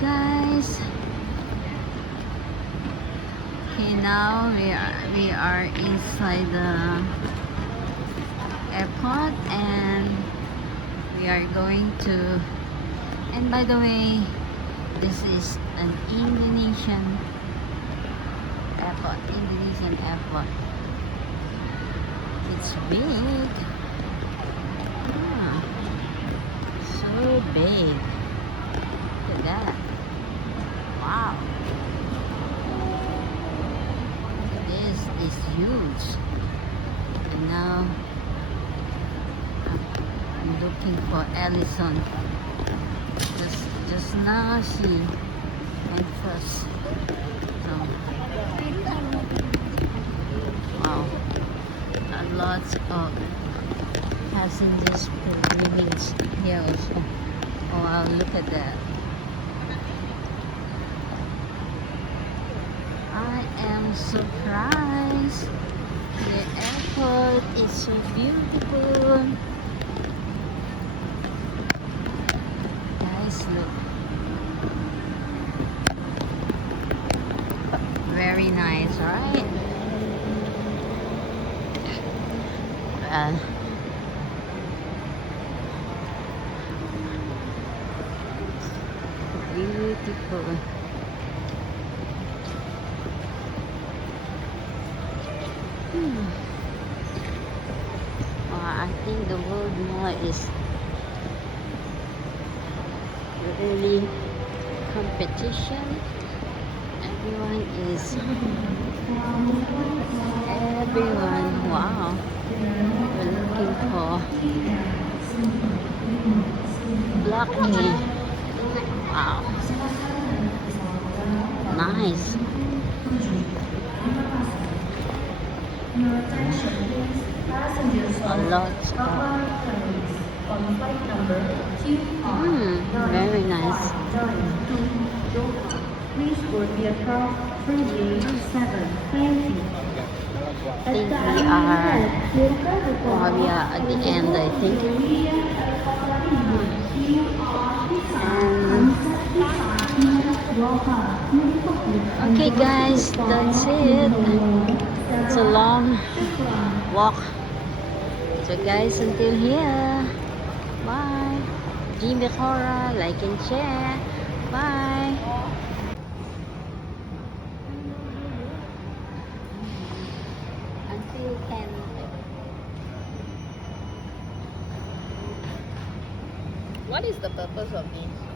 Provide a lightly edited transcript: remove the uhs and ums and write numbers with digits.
guys. Okay, now we are inside the airport and we are going to, and by the way, this is an Indonesian airport. It's big. Ah, so big. Look at that. Wow. This is huge. And now I'm looking for Allison. Just now she went first. So, wow. A lot of passengers living here also. Oh wow, look at that. I am surprised. The airport is so beautiful. Guys, look. Very nice, right? Beautiful. I think the World Mall is really competition. Everyone, wow, we're looking for lucky. Wow, nice. A lot very nice. Please board the aircraft 3G7. Thank you. I think we are at the end, I think. Okay guys, that's it. It's a long walk. So guys, until here, bye. Jimmy Cora, like and share. Bye. Until 10. What is the purpose of this?